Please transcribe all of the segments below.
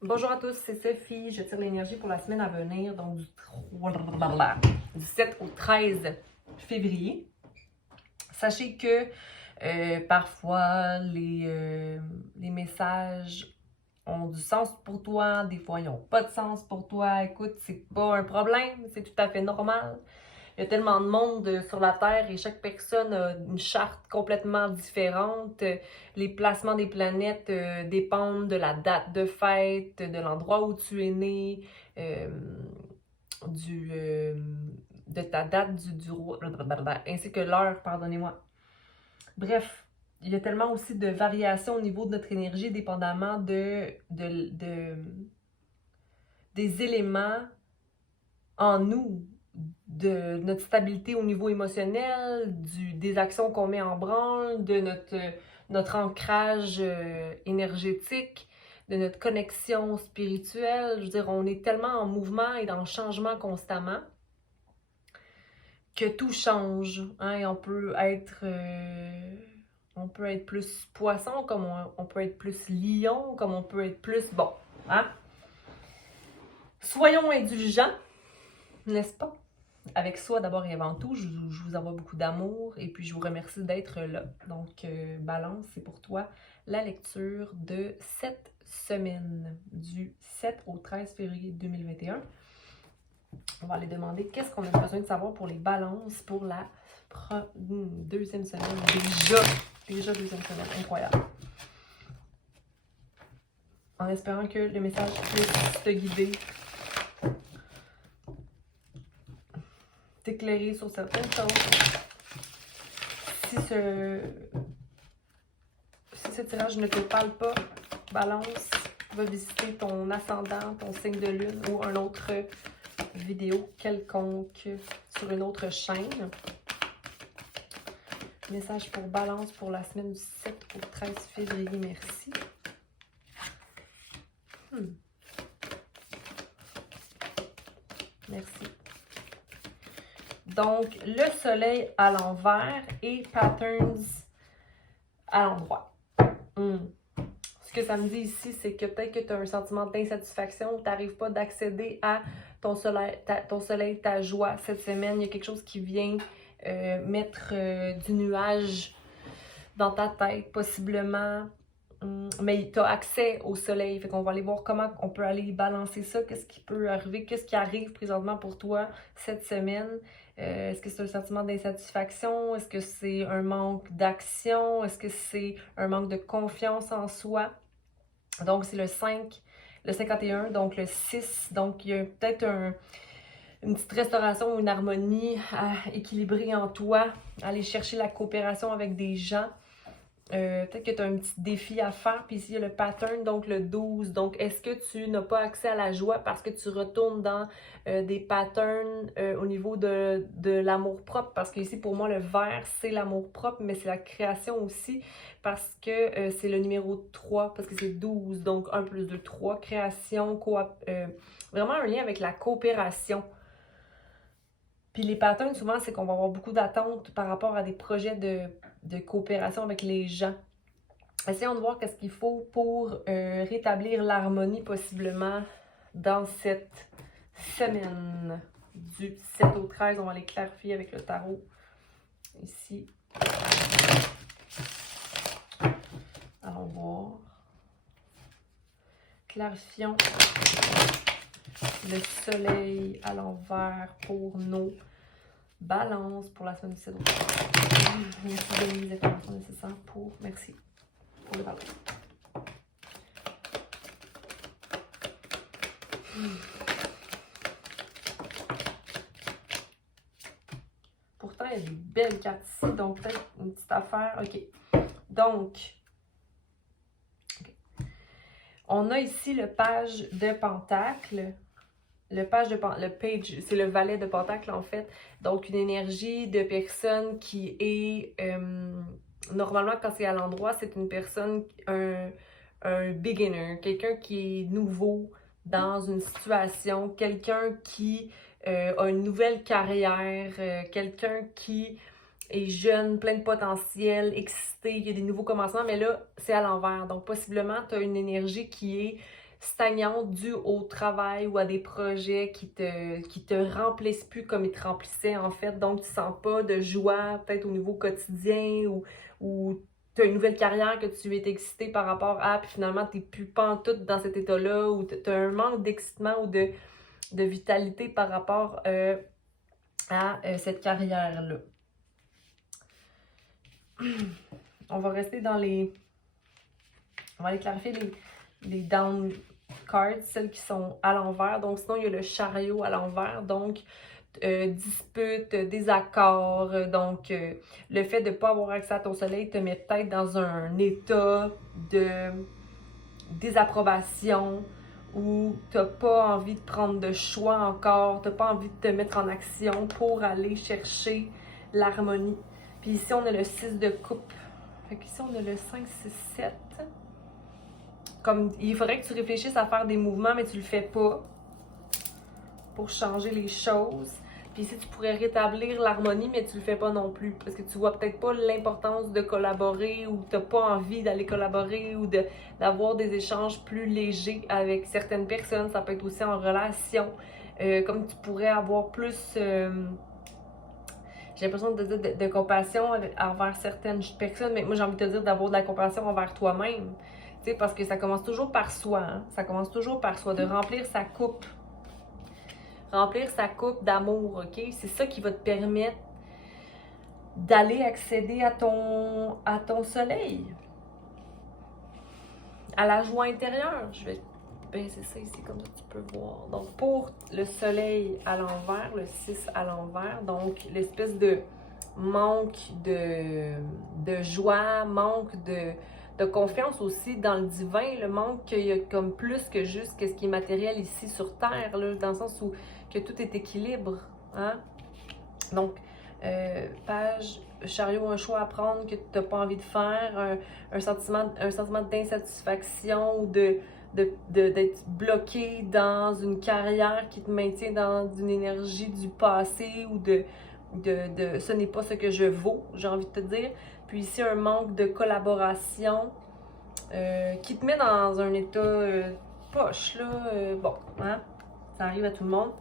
Bonjour à tous, c'est Sophie. Je tire l'énergie pour la semaine à venir, donc du 7 au 13 février. Sachez que parfois les messages ont du sens pour toi, des fois ils n'ont pas de sens pour toi. Écoute, c'est pas un problème, c'est tout à fait normal. Il y a tellement de monde sur la Terre et chaque personne a une charte complètement différente. Les placements des planètes dépendent de la date de fête, de l'endroit où tu es né, euh, du, euh, de ta date ainsi que l'heure, pardonnez-moi. Bref, il y a tellement aussi de variations au niveau de notre énergie, dépendamment des éléments en nous, de notre stabilité au niveau émotionnel, des actions qu'on met en branle, de notre ancrage énergétique, de notre connexion spirituelle. Je veux dire, on est tellement en mouvement et dans le changement constamment que tout change. Hein, et on peut être plus poisson, comme on peut être plus lion, comme on peut être plus... Bon, hein? Soyons indulgents, n'est-ce pas? Avec soi d'abord et avant tout, je vous envoie beaucoup d'amour et puis je vous remercie d'être là. Donc, Balance, c'est pour toi la lecture de cette semaine du 7 au 13 février 2021. On va aller demander qu'est-ce qu'on a besoin de savoir pour les balances pour la deuxième semaine. Déjà deuxième semaine, incroyable. En espérant que le message puisse te guider, t'éclairer sur certaines choses. Si ce tirage ne te parle pas, Balance, va visiter ton ascendant, ton signe de lune ou un autre vidéo quelconque sur une autre chaîne. Message pour Balance pour la semaine du 7 au 13 février, merci. Merci. Donc, le soleil à l'envers et patterns à l'endroit. Ce que ça me dit ici, c'est que peut-être que tu as un sentiment d'insatisfaction, tu n'arrives pas d'accéder à ton soleil, ta joie cette semaine. Il y a quelque chose qui vient mettre du nuage dans ta tête, possiblement. Mais tu as accès au soleil. Fait qu'on va aller voir comment on peut aller balancer ça. Qu'est-ce qui peut arriver? Qu'est-ce qui arrive présentement pour toi cette semaine? Est-ce que c'est un sentiment d'insatisfaction? Est-ce que c'est un manque d'action? Est-ce que c'est un manque de confiance en soi? Donc, c'est le 5, le 51, donc le 6. Donc, il y a peut-être une petite restauration ou une harmonie à équilibrer en toi. Aller chercher la coopération avec des gens. Peut-être que tu as un petit défi à faire. Puis ici, il y a le pattern, donc le 12. Donc, est-ce que tu n'as pas accès à la joie parce que tu retournes dans des patterns au niveau de l'amour-propre? Parce que ici, pour moi, le vert, c'est l'amour-propre, mais c'est la création aussi parce que c'est le numéro 3, parce que c'est 12. Donc, 1 plus 2, 3. Création, vraiment un lien avec la coopération. Puis les patterns, souvent, c'est qu'on va avoir beaucoup d'attentes par rapport à des projets de coopération avec les gens. Essayons de voir qu'est-ce qu'il faut pour rétablir l'harmonie possiblement dans cette semaine du 7 au 13. On va les clarifier avec le tarot ici. Allons voir. Clarifions le soleil à l'envers pour nos balances pour la semaine du 7 au 13. Merci de les informations nécessaires pour... Merci. Pour le balance. Pourtant, il y a des belles cartes ici, donc peut-être une petite affaire. OK. Donc, on a ici le page de pentacle. Le page, c'est le valet de pentacle en fait. Donc, une énergie de personne qui est... normalement, quand c'est à l'endroit, c'est une personne, un beginner, quelqu'un qui est nouveau dans une situation, quelqu'un qui a une nouvelle carrière, quelqu'un qui est jeune, plein de potentiel, excité, il y a des nouveaux commencements, mais là, c'est à l'envers. Donc, possiblement, tu as une énergie qui est stagnante due au travail ou à des projets qui te remplissent plus comme ils te remplissaient en fait. Donc, tu sens pas de joie peut-être au niveau quotidien ou tu as une nouvelle carrière que tu es excité par rapport à, puis finalement, tu n'es plus pantoute dans cet état-là ou tu as un manque d'excitement ou de vitalité par rapport à cette carrière-là. On va rester dans les... On va aller clarifier les down cards, celles qui sont à l'envers. Donc, sinon, il y a le chariot à l'envers. Donc, dispute, désaccord. Donc, le fait de ne pas avoir accès à ton soleil te met peut-être dans un état de désapprobation où tu n'as pas envie de prendre de choix encore. Tu n'as pas envie de te mettre en action pour aller chercher l'harmonie. Puis ici, on a le 6 de coupe. Fait qu'ici, on a le 5, 6, 7. Comme, il faudrait que tu réfléchisses à faire des mouvements, mais tu le fais pas pour changer les choses. Puis ici, tu pourrais rétablir l'harmonie, mais tu le fais pas non plus. Parce que tu vois peut-être pas l'importance de collaborer ou tu n'as pas envie d'aller collaborer ou d'avoir des échanges plus légers avec certaines personnes. Ça peut être aussi en relation. Comme tu pourrais avoir plus... j'ai l'impression de compassion envers certaines personnes, mais moi j'ai envie de te dire d'avoir de la compassion envers toi-même. Tu sais, parce que ça commence toujours par soi. Hein? Ça commence toujours par soi, de remplir sa coupe. Remplir sa coupe d'amour, OK? C'est ça qui va te permettre d'aller accéder à ton soleil. À la joie intérieure. Je vais baisser ça ici, comme ça tu peux voir. Donc, pour le soleil à l'envers, le 6 à l'envers, donc l'espèce de manque de joie, manque de confiance aussi dans le divin, le manque qu'il y a comme plus que juste ce qui est matériel ici sur Terre, là, dans le sens où que tout est équilibre. Hein? Donc, page chariot, un choix à prendre que tu n'as pas envie de faire, un sentiment d'insatisfaction ou d'être bloqué dans une carrière qui te maintient dans une énergie du passé ou de ce n'est pas ce que je vaux, j'ai envie de te dire. Puis ici, un manque de collaboration qui te met dans un état poche, là. Bon, hein? Ça arrive à tout le monde.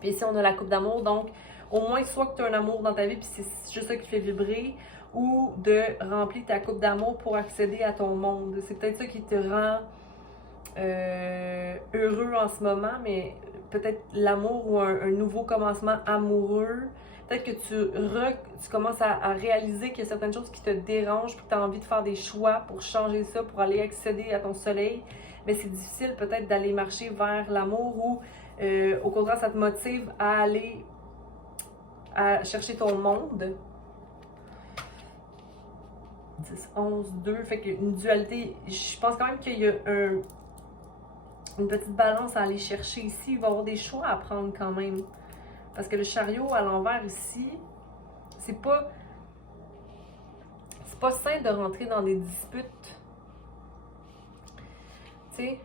Puis ici, on a la coupe d'amour, donc au moins, soit que tu as un amour dans ta vie, puis c'est juste ça qui te fait vibrer, ou de remplir ta coupe d'amour pour accéder à ton monde. C'est peut-être ça qui te rend heureux en ce moment, mais peut-être l'amour ou un nouveau commencement amoureux. Peut-être que tu commences à réaliser qu'il y a certaines choses qui te dérangent, puis que tu as envie de faire des choix pour changer ça, pour aller accéder à ton soleil. Mais c'est difficile peut-être d'aller marcher vers l'amour ou au contraire, ça te motive à aller à chercher ton monde. 10, 11, 2, fait qu'une dualité. Je pense quand même qu'il y a une petite balance à aller chercher ici. Il va y avoir des choix à prendre quand même. Parce que le chariot à l'envers ici, c'est pas sain de rentrer dans des disputes. Tu sais,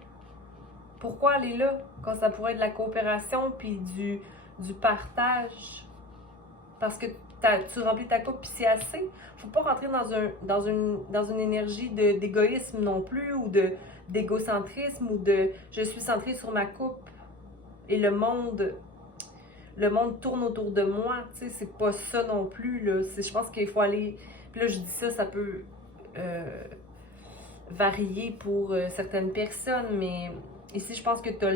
pourquoi aller là quand ça pourrait être de la coopération puis du partage? Parce que tu remplis ta coupe puis c'est assez. Faut pas rentrer dans une énergie d'égoïsme non plus ou d'égocentrisme ou de je suis centré sur ma coupe et le monde tourne autour de moi. Tu sais, c'est pas ça non plus. Là. Je pense qu'il faut aller. Puis là, je dis ça, ça peut varier pour certaines personnes, mais ici, je pense que tu as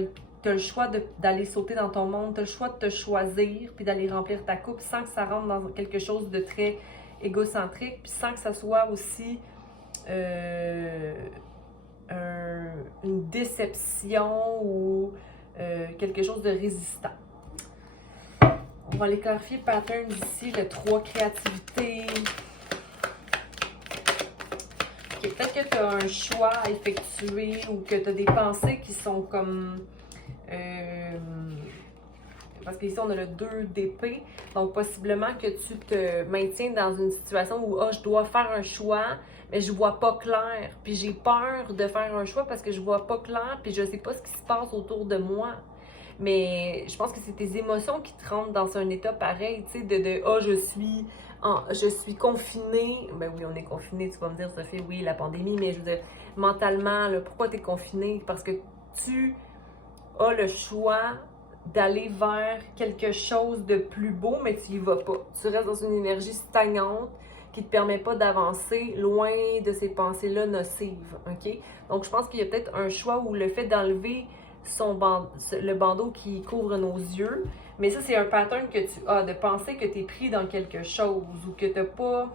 le choix d'aller sauter dans ton monde, tu as le choix de te choisir, puis d'aller remplir ta coupe sans que ça rentre dans quelque chose de très égocentrique, puis sans que ça soit aussi une déception ou quelque chose de résistant. On va aller clarifier le pattern ici, le 3, créativité. Okay, peut-être que tu as un choix à effectuer ou que tu as des pensées qui sont comme... parce qu'ici, on a le 2 d'épée. Donc, possiblement que tu te maintiens dans une situation où je dois faire un choix, mais je vois pas clair. Puis j'ai peur de faire un choix parce que je vois pas clair, puis je sais pas ce qui se passe autour de moi. Mais je pense que c'est tes émotions qui te rendent dans un état pareil, tu sais, je suis confinée. Ben oui, on est confiné, tu vas me dire, Sophie, oui, la pandémie, mais je veux dire, mentalement, là, pourquoi tu es confinée? Parce que tu as le choix d'aller vers quelque chose de plus beau, mais tu y vas pas. Tu restes dans une énergie stagnante qui te permet pas d'avancer loin de ces pensées-là nocives, ok? Donc, je pense qu'il y a peut-être un choix où le fait d'enlever le bandeau qui couvre nos yeux, mais ça, c'est un pattern que tu as, de penser que tu es pris dans quelque chose ou que tu n'as pas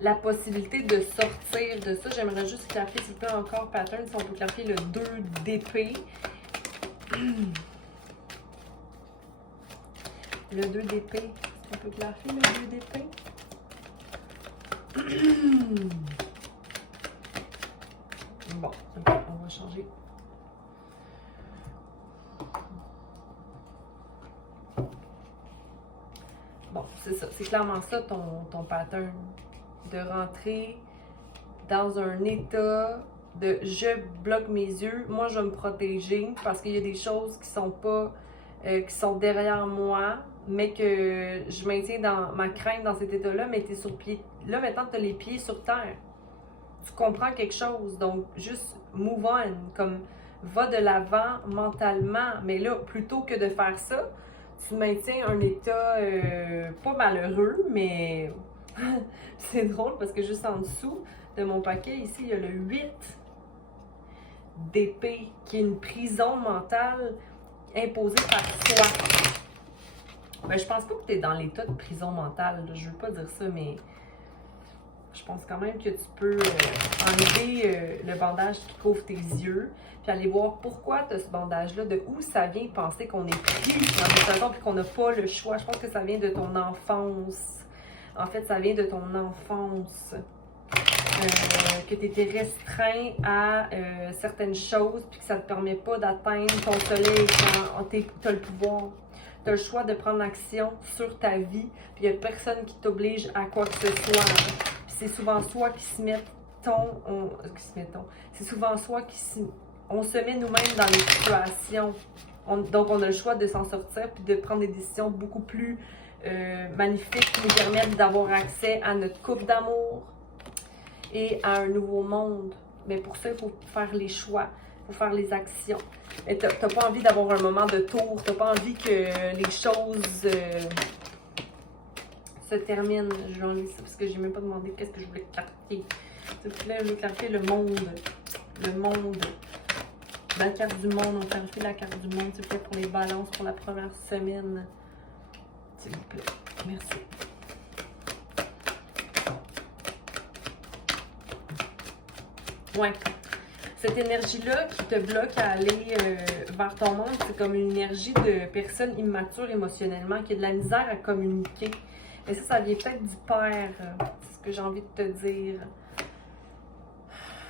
la possibilité de sortir de ça. J'aimerais juste clarifier, s'il vous plaît, encore pattern, si on peut clarifier le 2 d'épée. Le 2 d'épée. Est-ce qu'on peut clarifier le 2 d'épée? Bon, okay, on va changer. Bon, c'est ça. C'est clairement ça ton pattern. De rentrer dans un état de je bloque mes yeux, moi je vais me protéger parce qu'il y a des choses qui sont pas, qui sont derrière moi, mais que je maintiens dans ma crainte dans cet état-là, mais tu es sur pied. Là maintenant tu as les pieds sur terre. Tu comprends quelque chose, donc juste move on, comme va de l'avant mentalement, mais là plutôt que de faire ça, tu maintiens un état pas malheureux, mais c'est drôle parce que juste en dessous de mon paquet, ici, il y a le 8 d'épée, qui est une prison mentale imposée par soi. Ben, je pense pas que tu es dans l'état de prison mentale, là. Je veux pas dire ça, mais je pense quand même que tu peux enlever le bandage qui couvre tes yeux, puis aller voir pourquoi tu as ce bandage-là, de où ça vient penser qu'on est pris dans une situation puis qu'on n'a pas le choix. Je pense que ça vient de ton enfance. En fait, ça vient de ton enfance. Que tu étais restreint à certaines choses puis que ça ne te permet pas d'atteindre ton soleil quand tu as le pouvoir. Tu as le choix de prendre action sur ta vie, puis il n'y a personne qui t'oblige à quoi que ce soit. Puis c'est souvent soi qui se met c'est souvent soi qui on se met nous-mêmes dans les situations. Donc on a le choix de s'en sortir puis de prendre des décisions beaucoup plus magnifiques qui nous permettent d'avoir accès à notre coupe d'amour et à un nouveau monde. Mais pour ça, il faut faire les choix, il faut faire les actions. Et t'as pas envie d'avoir un moment de tour, t'as pas envie que les choses se terminent. Je vais enlever ça parce que j'ai même pas demandé qu'est-ce que je voulais clarifier. S'il vous plaît, je veux clarifier le monde. Le monde. La carte du monde, on clarifie la carte du monde, s'il vous plaît, pour les balances pour la première semaine. S'il vous plaît. Merci. Ouais. Cette énergie-là qui te bloque à aller vers ton monde, c'est comme une énergie de personne immature émotionnellement, qui a de la misère à communiquer. Et ça vient peut-être du père. C'est ce que j'ai envie de te dire.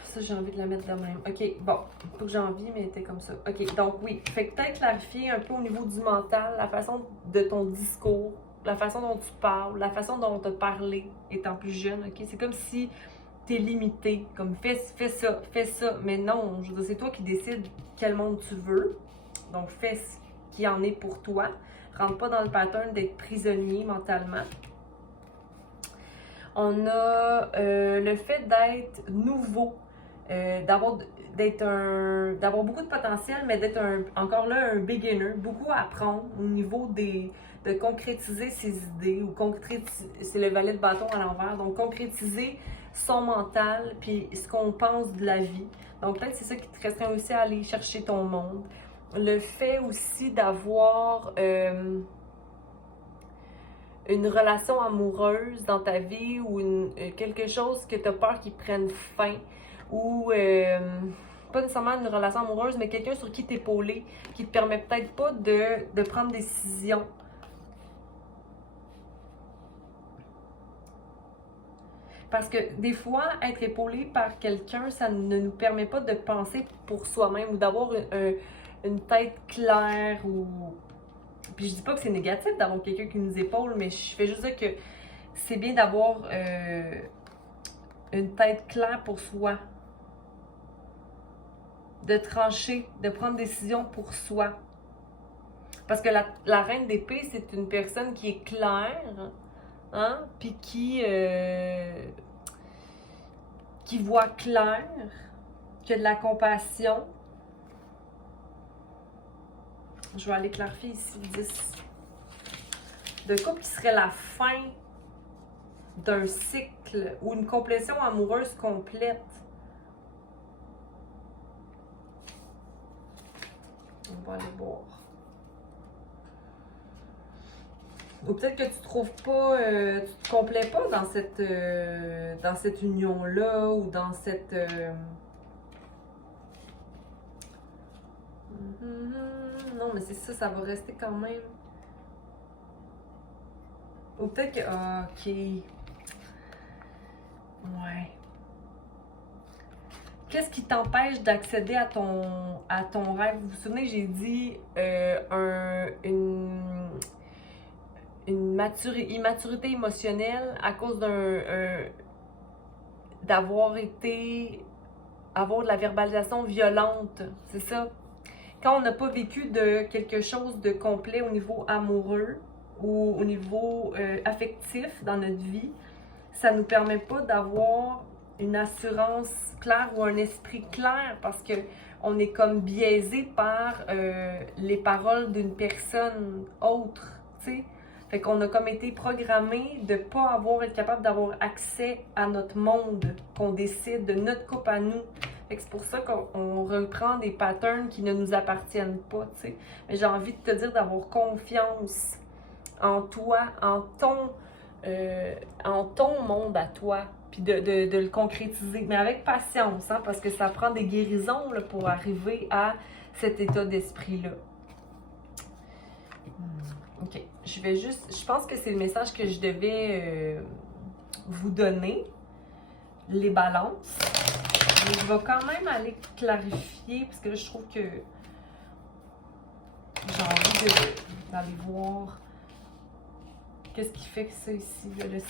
Ça, j'ai envie de la mettre de même. OK, bon. Pas que j'ai envie, mais elle était comme ça. OK, donc oui. Fait que peut-être clarifier un peu au niveau du mental, la façon de ton discours, la façon dont tu parles, la façon dont tu as parlé étant plus jeune. OK, c'est comme si t'es limité, comme fais ça, mais non, je veux dire, c'est toi qui décides quel monde tu veux, donc fais ce qui en est pour toi, rentre pas dans le pattern d'être prisonnier mentalement. On a le fait d'être nouveau, d'avoir beaucoup de potentiel, mais d'être encore là un beginner, beaucoup à apprendre au niveau de concrétiser ses idées, ou c'est le valet de bâton à l'envers, donc concrétiser son mental, puis ce qu'on pense de la vie. Donc peut-être c'est ça qui te restreint aussi à aller chercher ton monde. Le fait aussi d'avoir une relation amoureuse dans ta vie ou quelque chose que tu as peur qu'il prenne fin, ou pas nécessairement une relation amoureuse, mais quelqu'un sur qui t'épauler, qui te permet peut-être pas de prendre des décisions. Parce que des fois, être épaulé par quelqu'un, ça ne nous permet pas de penser pour soi-même ou d'avoir une tête claire. Puis je dis pas que c'est négatif d'avoir quelqu'un qui nous épaule, mais je fais juste dire que c'est bien d'avoir une tête claire pour soi. De trancher, de prendre des décisions pour soi. Parce que la reine d'épée, c'est une personne qui est claire, hein, puis qui voit clair, qui a de la compassion, Je vais aller clarifier ici, 10. De couple qui serait la fin d'un cycle ou une complétion amoureuse complète. On va aller voir. Ou peut-être que tu trouves pas, tu te complais pas dans cette union-là ou dans cette... Non, mais c'est ça, ça va rester quand même. Ou peut-être que... Ah, ok. Ouais. Qu'est-ce qui t'empêche d'accéder à ton rêve? Vous vous souvenez, j'ai dit une immaturité émotionnelle à cause d'avoir avoir de la verbalisation violente, c'est ça? Quand on n'a pas vécu de quelque chose de complet au niveau amoureux ou au niveau affectif dans notre vie, ça nous permet pas d'avoir une assurance claire ou un esprit clair parce que on est comme biaisé par les paroles d'une personne autre, tu sais. Fait qu'on a comme été programmé de pas être capable d'avoir accès à notre monde, qu'on décide de notre couple à nous. Fait que c'est pour ça qu'on reprend des patterns qui ne nous appartiennent pas, tu sais. Mais j'ai envie de te dire d'avoir confiance en toi, en ton monde à toi, puis de le concrétiser, mais avec patience, hein, parce que ça prend des guérisons là, pour arriver à cet état d'esprit-là. OK. Je pense que c'est le message que je devais vous donner, les balances. Mais je vais quand même aller clarifier, parce que là, je trouve que j'ai envie d'aller voir qu'est-ce qui fait que ça ici, là, le 6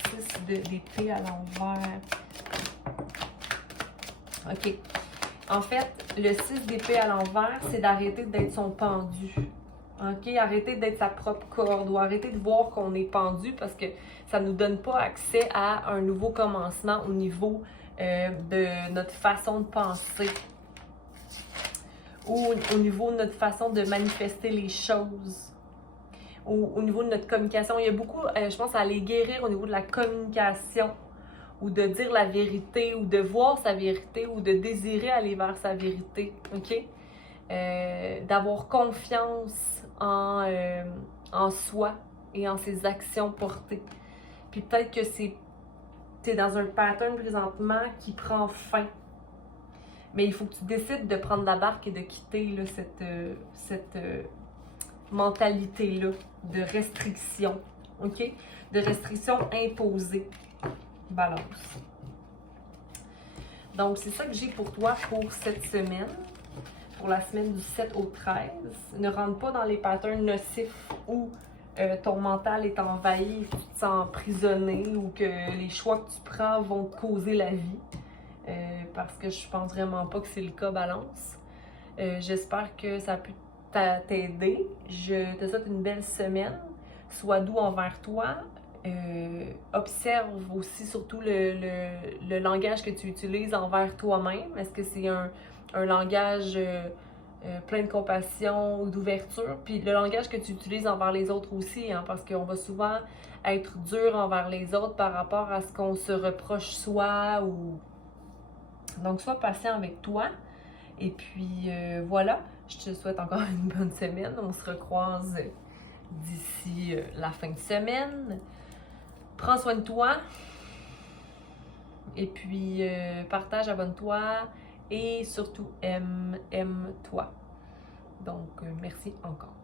d'épée à l'envers. OK. En fait, le 6 d'épée à l'envers, c'est d'arrêter d'être son pendu. OK? Arrêter d'être sa propre corde ou arrêter de voir qu'on est pendu parce que ça ne nous donne pas accès à un nouveau commencement au niveau de notre façon de penser ou au niveau de notre façon de manifester les choses. Au niveau de notre communication. Il y a beaucoup, je pense, à aller guérir au niveau de la communication ou de dire la vérité ou de voir sa vérité ou de désirer aller vers sa vérité. OK? D'avoir confiance en soi et en ses actions portées. Puis peut-être que t'es dans un pattern présentement qui prend fin. Mais il faut que tu décides de prendre la barque et de quitter là, cette mentalité-là de restriction. OK? De restriction imposée. Balance. Donc, c'est ça que j'ai pour toi pour cette semaine. Pour la semaine du 7 au 13. Ne rentre pas dans les patterns nocifs où ton mental est envahi, tu te sens emprisonné ou que les choix que tu prends vont te causer la vie. Parce que je pense vraiment pas que c'est le cas, Balance. J'espère que ça a pu t'aider. Je te souhaite une belle semaine. Sois doux envers toi. Observe aussi surtout le langage que tu utilises envers toi-même. Est-ce que c'est un langage plein de compassion ou d'ouverture? Puis le langage que tu utilises envers les autres aussi, hein, parce qu'on va souvent être dur envers les autres par rapport à ce qu'on se reproche soi. Donc, sois patient avec toi. Et puis, voilà. Je te souhaite encore une bonne semaine. On se recroise d'ici la fin de semaine. Prends soin de toi. Et puis, partage, abonne-toi. Et surtout, aime-toi. Donc, merci encore.